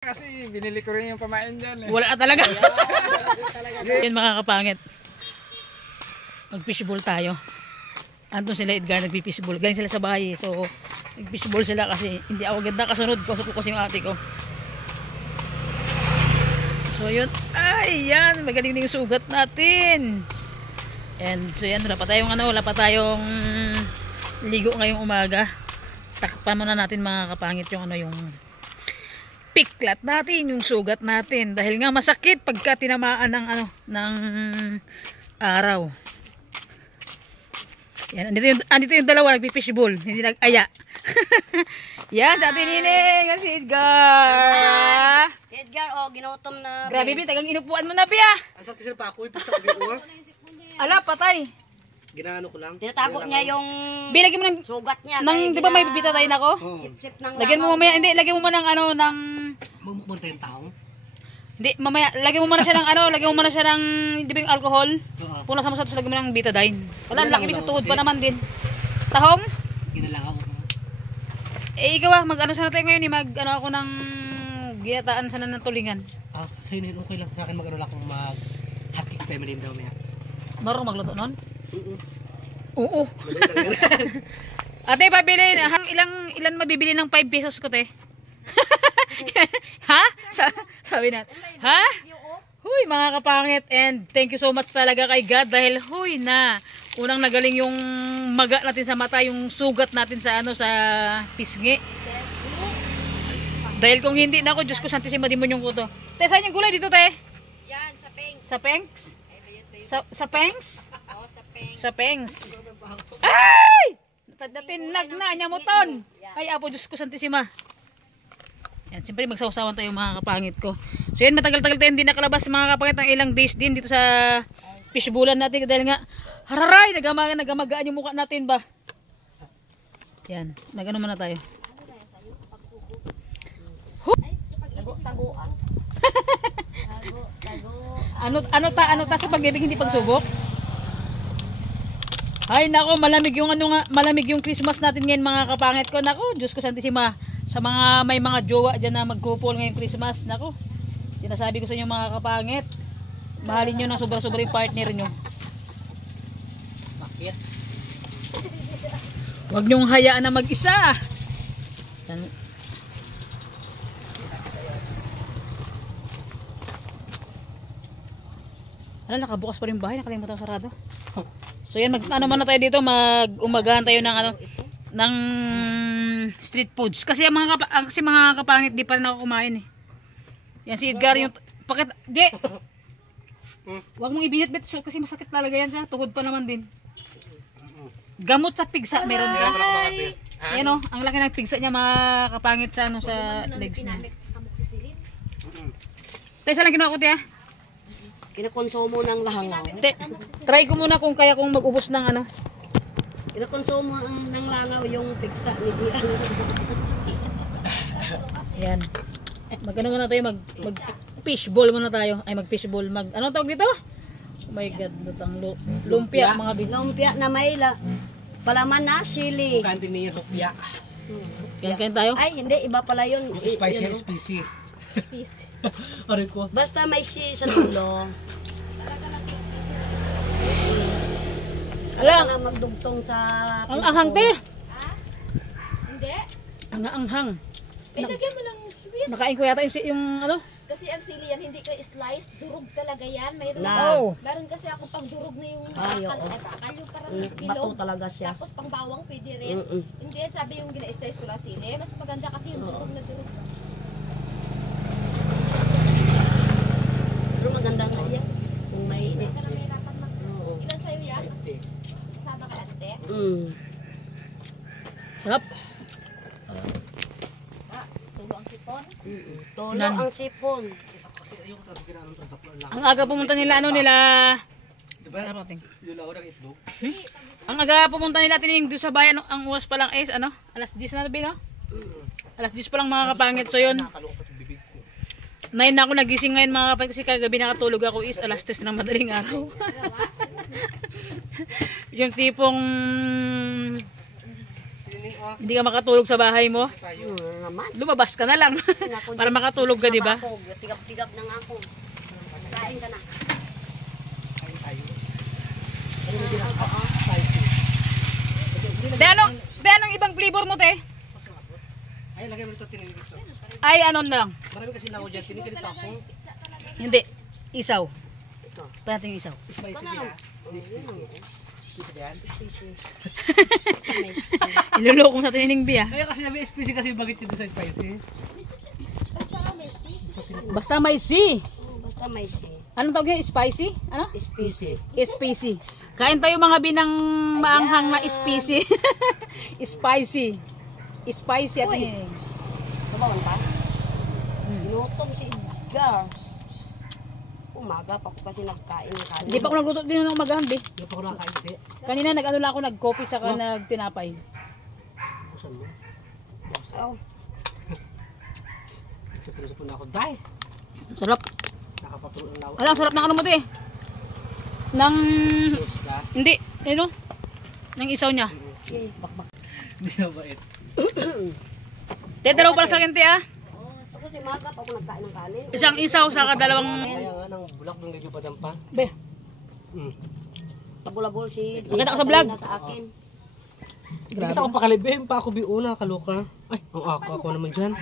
Kasi binili ko rin yung pamain dyan eh. Wala talaga. Yan mga kapangit. Mag-fishball tayo. Andun sila Edgar nagpi-fishball. Galing sila sa bahay. So, nag-fishball sila kasi hindi ako ganda kasunod. Kausap ko kasi yung ate ko. So, yun. Ay, yan. Magaling na yung sugat natin. And so, yan. Wala pa tayong ligo ngayong umaga. Takpan muna natin mga kapangit yung yung piklat natin, yung sugat natin. Dahil nga masakit pagka tinamaan ng araw. Yan, andito yung dalawa nagpi-fishball, hindi nag-aya. Yan, sa atin nining, si Edgar. Edgar, ginutom na. Grabe, tagang inupuan mo na, Pia. Asa tisir pa ako, ipasa ko yung Ala, patay. Ginaano ko lang. Tinatago niya yung Bilagyan mo ng sugat niya. di ba may bibita tayo na ko? Sip-sip ng Lagyan mo mamaya, hindi, lagyan mo muna ng Mumukmunta yung tao? hindi, mamaya, lagyan mo muna siya ng lagyan mo muna siya ng, di ba yung alcohol? Puno sa masatos, lagyan mo ng betadine. Wala, laki sa tuhod pa naman din. Tahong? Ginalakaw ko. Ikaw mag-ano sana tayo ngayon, ako ng ginataan sana ng tulingan. So yun, okay lang sa akin mag-ano lang kung mag-hotcake family daw maya. Marunong magluto nun? Oo. Ate, pabili, ilan mabibili ng 5 pesos ko, te? Ha? Sabi natin. Ha? Huy, mga kapangit. And thank you so much talaga kay God dahil unang nagaling yung maga natin sa mata, yung sugat natin sa sa pisngi. Dahil kung hindi na ako, Diyos ko, Santissima Demonyong ko to. Te, saan yung gulay dito, te? Yan, sa pengs. Sa pengs? Sa pengs? Oo, sa pengs. Sa pengs. Ay! Natinag na, nyamuton. Ay, apo, Diyos ko, Santissima. Yan, siyempre magsawsawan tayo mga kapangit ko. So yan, matagal-tagal tayo hindi nakalabas mga kapangit ng ilang days din dito sa fishbowlan natin. Dahil nga, hararay, nagamagaan yung mukha natin ba? Yan, mag-ano muna tayo. Taguan. Ano ta sa pag-ibig hindi pagsubok? Ay nako, malamig yung Christmas natin ngayon mga kapangit ko. Nako, Diyos ko Santissima, sa mga may mga jowa diyan na magkupol ngayong Christmas. Nako. Sinasabi ko sa inyo mga kapangit, mahalin niyo na sobra-sobra yung partner niyo. Bakit? Huwag niyong hayaan na mag-isa. Nakabukas pa rin bahay, nakalimutan sarado. So yan, muna tayo dito, mag-umagahan tayo ng street foods. Kasi mga kapangit di pa rin ako kumain eh. Yan si Edgar yung Huwag mong ibinit-bit kasi masakit talaga yan sa tuhod pa naman din. Gamot sa pigsa meron ka. Yan ang laki ng pigsa niya mga kapangit sa sa legs niya. Tayo sa lang ginawa ko tiya. Kinakonsumo ng langaw. Try ko muna kung kaya kong mag-ubos ng Kinakonsumo ng langaw yung pigsa ni Dian. Yan. Mag-ano muna tayo, mag-fishball muna tayo. Ay, mag-fishball. Ano tawag dito? Oh my God, lutang lumpia, mga lumpia na may palaman na sili. Kantin niya lumpia. Yan tayo? Ay, hindi. Iba pala yun. Spicy. Aray ko. Basta may sa dulo. Alam, na magdugtong sa ang anghang te. Hindi. Ang anghang. Lagyan mo ng sweet. Nakain ko yata yung Kasi ang sili yan, hindi ka slice. Durog talaga yan. Mayroon meron kasi ako pang durog na yung bakal. Bakal yung parang bato ilog. talaga siya. Tapos pang bawang pwede rin. Hindi, sabi yung gina-slice ko lang sili. Mas maganda kasi yung durog na durog. Pero maganda nga yan. Kung may Hindi ka na may rapat mag... Ilan sa'yo yan? Kasama ka ate? sarap. Tulo ang sipon. Tulo ang sipon. Ang aga pumunta nila Ang aga pumunta nila tining doon sa bayan ang oras pa lang alas 10 na ba Alas 10 pa lang mga kapangit. So yun. 9 na ako nagising ngayon mga kapangit kasi kagabi nakatulog ako alas 3 ng madaling araw. Yung tipong Hindi ka makatulog sa bahay mo. Naman. Lumabas ka na lang. Para makatulog ka, di ba? Tigap-tigap na nga ako. Kain ka na. Kain tayo. De, anong ibang flavor mo, te? Ay, lagay mo ito tininig ito. Ay, ano na lang. Marami kasi lao dyan. Tininig ito ako. Hindi. Isaw. Pating isaw. Spicy ba? Spicy ba yan? Iluloko mo sa tinining biya. Kaya kasi namin spicy kasi bagit dito sa spicy. Basta may C. Basta may si. Anong tawag yan? Spicy? Ano? Spicy. Spicy. Kain tayo mga binang maanghang na spicy. Spicy. Spicy at tinining. Tumawan ka? Ginutom si Edgar. Umaga pa ko kasi nagkain ng kanin. Hindi pa ako nagluto din ng umagahan, be. Hindi pa ko nakakain kasi. Kanina nag-ano lang ako, nag-coffee saka nagtinapay. Busan mo. Oh, Ito po na ako. Dahil. Sarap. Nakapatulo ng lawa. Alam, sarap ng ano mo, te. Nang... Isda. Hindi, ano? Nang isaw niya. Hindi na bait. Te, dalaw pala sa akin, te, ah. ako si Maga pa ako nagkain ng kanin. Isang isaw saka dalawang... Kaya nga nang bulak nung medyo padampa. Be, Tabulabol si Makita ko sa vlog. Sa akin. Hindi kasi ako pakalibim pa ako biuna, kaloka. Ay, ang ako naman dyan.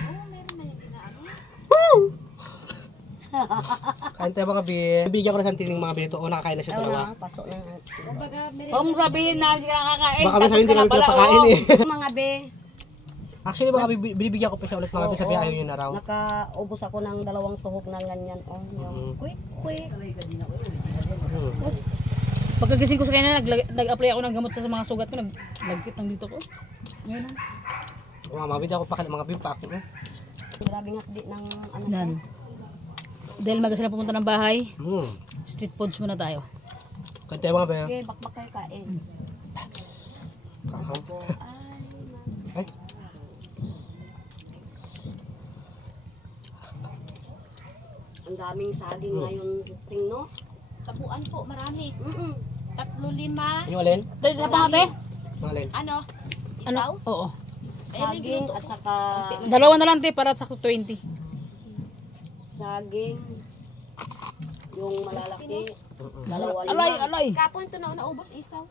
Kain tayo mga bi. Bibigyan ko na santin ng mga binito. O, nakakain na siya dalawa. Pasok na. huwag mong sabihin na hindi ka nakakain. Baka may sabihin hindi tapos kami ka na pala, pinapakain oh. eh. Mga be, Actually, baka binibigyan ko pa siya ulit mga bi. Sabi ayaw nyo na raw. nakaubos ako ng 2 tuhok na ganyan. Oh, yung quick. Pagkagising ko sa kanya, nag-apply ako ng gamot sa mga sugat ko. Nagkit ng dito ko. Ngayon. Mga bi, ako pa mga bi pa ako. Grabe nga di ng ano. Dan. Dahil maga sila pumunta ng bahay, Hmm. street foods muna tayo. Kain tayo mga bi. Okay, bakbak kayo kain. Ay. Ang daming saging ngayon, spring, no? Tabuan po, marami. 3, 5. Yung alin? Dahil sa pangate? Yung alin? Ano? Ano? Isaw? Oo. Saging at saka Dalawa na lang, te, para sa 20. saging. Yung malalaki. Dalawa Alay, lima. alay. Kapon ito na naubos isaw.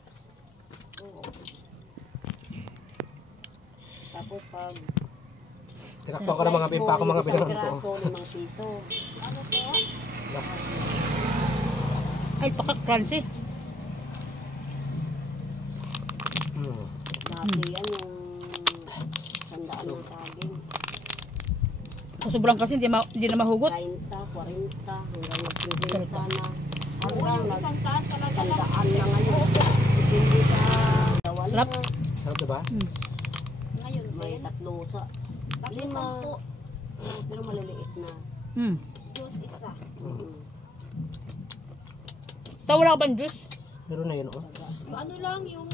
Tapos pag Tinakpan ko na mga bi pa ako mga binang to. piraso, 5 piso. Ano po? Ay, paka-crunchy. Dati yan yung 100 ng saging. Sa sobrang kasi, hindi na mahugot. 30, 40, hanggang mag-50 na. Oo, Hanggang yung isang taan talaga lang. nag-100 na ngayon. Hindi sa dawan Sarap. na. Sarap diba? Ngayon, May Ben. 3 sa 5. 10. Pero maliliit na. Juice isa. Tawa wala ka bang juice? Meron na yun oh. Yung ano lang, yung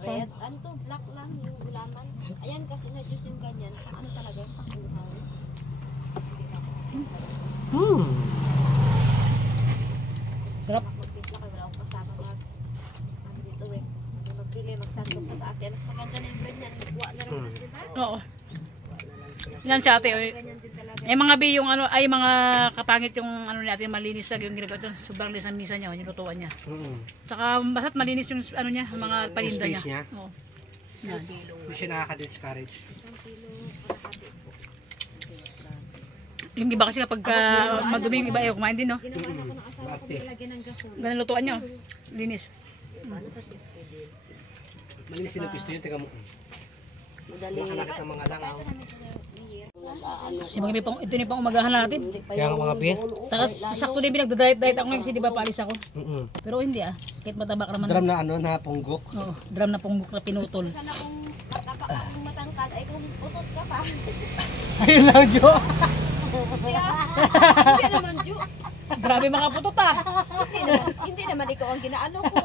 red, ano to, black lang, yung gulaman. Ayan kasi na juice yung ganyan. Sa ano talaga yung pangulaw. Sarap. Magpipla kayo, wala akong kasama ano dito eh. Magpili, magsandok sa taas. Kaya mas maganda na yung ganyan. Magkuha na lang sa diba? Oo. Yan siya, ate. Oy. Ganyan din talaga. Eh mga bi, yung ano, ay mga kapangit yung ano natin, malinis lang yung ginagawa ito. Sobrang linis ang misa niya, yung lutuan niya. Tsaka basta't malinis yung ano niya, mga paninda niya. space niya? Oo. Yan. Hindi siya nakaka-discourage. Yung iba kasi kapag madumi yung iba, ayaw kumain din, no? Ginawa na ko ng asawa ko, nilagyan ng gasol. Ganun lutuan niyo. Linis. Malinis din ang pisto yun. Tingnan mo. Madali. Makalakit ng mga langaw. Kasi mga pang, ito na pang umagahan natin. Hindi pa Kaya nga mga bi. Sakto din pinagda-diet ako ngayon kasi di ba paalis ako. Pero hindi kahit mataba ka naman. Drum na ano, na punggok. Oo, drum na punggok na pinutol. Sana kung mataba ka, kung matangkad, ay kung utot ka pa. Ayun lang, Jo. Hindi naman, Ju. Grabe makaputot Hindi naman ikaw ang ginaano ko.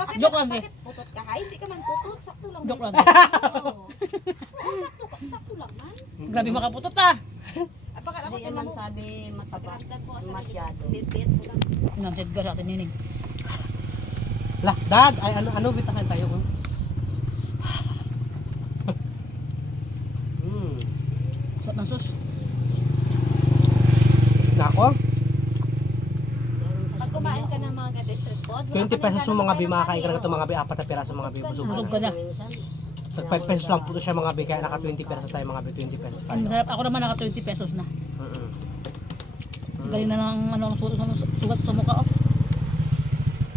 Bakit, Joke lang, bakit putot ka? Ay, hindi ka man putot. Sakto lang. Joke lang. Oo, sakto lang man. Grabe makaputot Bakit ako Hindi naman sabi mataba. Masyado. bit-bit ko lang. Nanted ka sa atin yun. Lah, dad, ay ano bitakan tayo ko. Sarap ng sus. Na ako? Pag kumain ka ng mga ganito street food, 20 pesos mo mga bi, makakain ka na ito mga bi, 4 na piraso mga bi, busog Busog ka ka na. na. Tag 5 pesos lang po ito siya mga bi, kaya naka 20 pesos tayo mga bi, 20 pesos tayo. Masarap. Ako naman naka 20 pesos na. Mm-mm. Galing na ng ano, sugat sa mukha. Oh.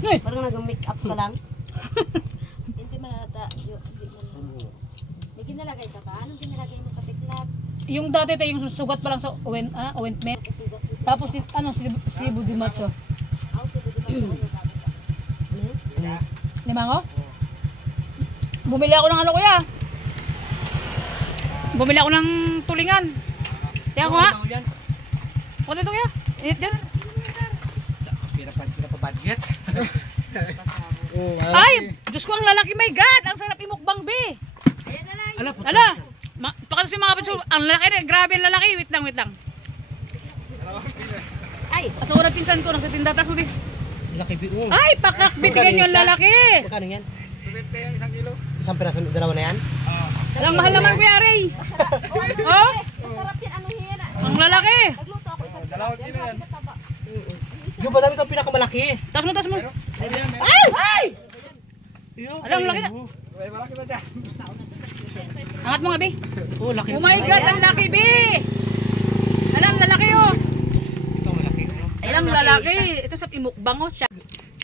Nay! Parang nag-make up ka lang. hindi malata. May ginalagay ka ba? Anong ginalagay mo sa tiklat? Yung dati tayo yung sugat pa lang sa ointment. Tapos sibu di macho. Ako siguro di ba ito ano gamit? Limango? Bumili ako ng ano kuya. Bumili ako ng tulingan. Kaya ko ha? Ano ito kuya? Init dyan. Pira pa budget. Ay! Diyos ko ang lalaki, my God! Ang sarap imukbang, be! Ayan na lang. Ala, puto. Ala! Pakatos yung mga kapatid. Ang lalaki na. Grabe ang lalaki. Wait lang. Ay, Asura pinsan ko. Nagsatinda. Tapos mo, be. Laki bi. Ay! Pakak! Bitigan nyo ang lalaki! Magkano yan? 20 yung 1 kilo. Isang piraso, dalawa na yan? Alang mahal naman, Kuya Aray! Oh! Masarap yan. Ano yan? Ang lalaki! Nagluto ako isang piraso. Yan, grabe na taba. Yung ba dami itong pinakamalaki? Tapos mo. Ay! Alang laki na. Angat mo nga, be. Oh, laki. Oh my God! Ang laki, be! Alam, lalaki, oh! Ito malaki. Alam, lalaki. Ito sa imukbang, oh. Siya.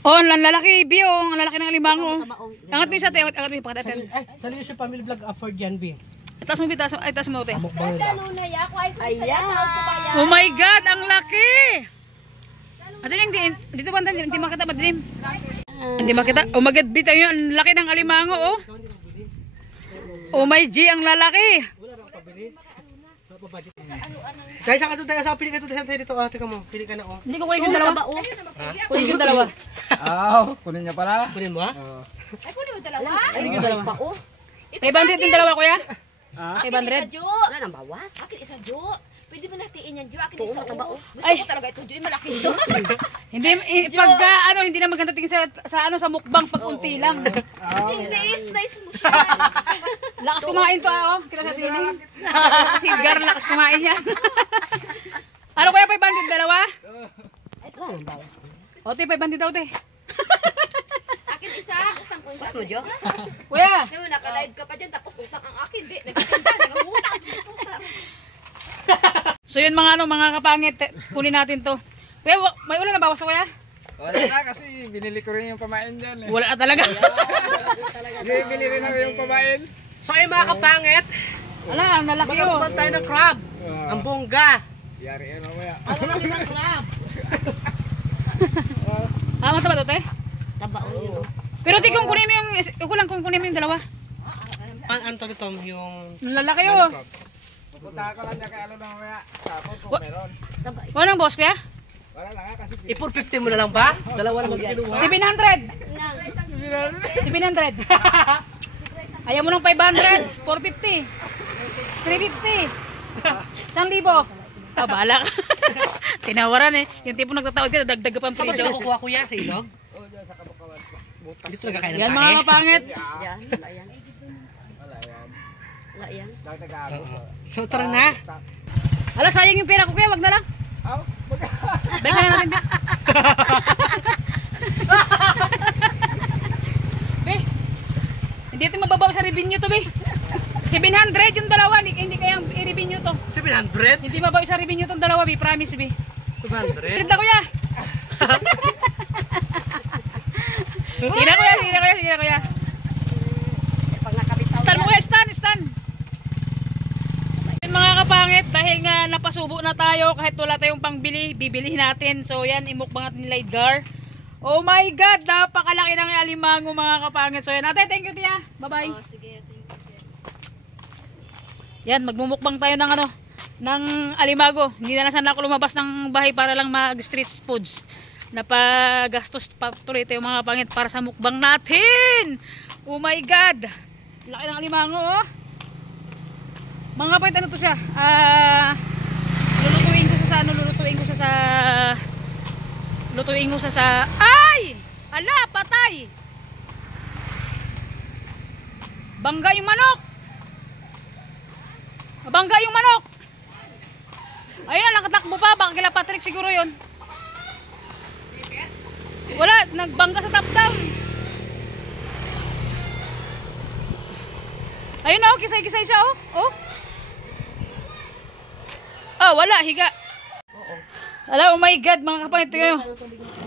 Oh, ang lalaki, be, oh. Ang lalaki ng limango. Angat mo yung sa tayo. Angat mo yung pakatatin. Ay, sa Leisure Family Vlog afford yan, bi. Taas mo, be. Taas mo, te. Mukbang Sa nila. luna ya. Kung ay kung saya sa auto ba yan? Oh my God, ang laki! At yung dito ba hindi makita madilim? Hindi makita. Oh my God, bitaw yun. Ang laki ng alimango, oh. Oh my G, ang lalaki. Wala nang pabili. Wala pa budget. Dahil saan ka doon tayo sa pili ka doon tayo dito. Tika mo, pili ka na oh. Hindi ko kunin yung dalawa. Kunin yung dalawa. Kunin niya pala. Kunin mo ha? Ay, kunin mo dalawa. Kunin yung dalawa. 500 yung dalawa, kuya. Akin 500. isa, Jo. wala nang bawas. Akin isa, Jo. Pwede mo natiin yan, Jo. Akin isa, mataba, oh. Gusto Ay. ko talaga ito, Jo. Malaki ito. Hindi pagka hindi na maganda tingin sa mukbang pag unti lang. Hindi, slice mo siya. Lakas kumain to, oh. Kita sa tingin. Si Edgar lakas kumain yan. Ano kuya 500 dalawa? Wala nang bawas. O, te 500 daw, te. Akin isa, utang ko isa. Ano, Jo? Kuya, Ngayon, naka-live ka pa dyan, tapos utang ang akin. Di, nagkatinda, nagkutang. so yun mga mga kapangit, kunin natin to. Kuya, may ulan na bawas kuya? Wala na kasi binili ko rin yung pamain dyan eh. Wala na talaga. Bili rin ako yung pamain. So ay mga kapangit, Ala, ang lalaki oh. magkakupan tayo ng crab. Ang bongga. Yari yan mamaya. Ang laki ng crab. Masama ba to, te? Tabaon yun. Oh. Pero di kung kunin mo kung kunin mo yung dalawa. Ano to ito yung... Ang lalaki oh. Pupunta ko lang dyan kay ano na mamaya. Tapos kung meron. Wala nang boss kuya? Wala lang ha kasi I-450 mo na lang ba? Dalawa lang magkinuha. 700. 700. Ayaw mo ng 500, 450. 350. 1,000. Ah, bahala ka. Tinawaran eh. Yung tipo nagtatawag ka, dagdag ka pang Saan ba presyo. siya kukuha kuya? Sa ilog? oh dyan sa Kabukawan. Butas. Dito nagkakain ng Yan tae. mga kapangit. Yan, wala yan. Wala yan. Wala yan. Dagdag ako. So tara na. Ala, sayang yung pera ko kuya, wag na lang. Aw, Balik na natin. Be, hindi ito mababaw sa revenue to, be. 700 yung dalawa, hindi kayang i-revenue to. 700? Hindi mababaw sa revenue tong dalawa, be. Promise, be. 200? Tignan kuya. Sige na kuya. Pag nakabitaw Stand mo kuya, stand. Yan mga kapangit, dahil nga napasubo na tayo, kahit wala tayong pangbili, bibilihin natin. So yan, imukbang natin nila Edgar. Oh my God, napakalaki ng alimango mga kapangit. So yan, ate, thank you tiya. Bye-bye. Oh, sige, thank you. Yan, magmumukbang tayo ng ng alimago. Hindi na lang sana ako lumabas ng bahay para lang mag-street foods. Napagastos pa tuloy tayo mga kapangit para sa mukbang natin. Oh my God. Laki ng alimango, oh. Mga kapangit, ano to siya? Lulutuin ko sa ay! Ala, patay! Bangga yung manok! Ayun na, nakatakbo pa. Baka kila Patrick siguro yun. Wala, nagbangga sa top down. Ayun na, kisay-kisay siya, oh. Oh. Oh, wala, higa. Ala, oh my God, mga kapangit kayo.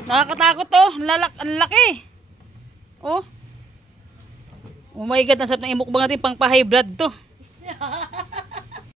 Nakakatakot, oh. Ang laki. Oh. Oh my God, nasap ng imukbang natin pang pa-high blood to.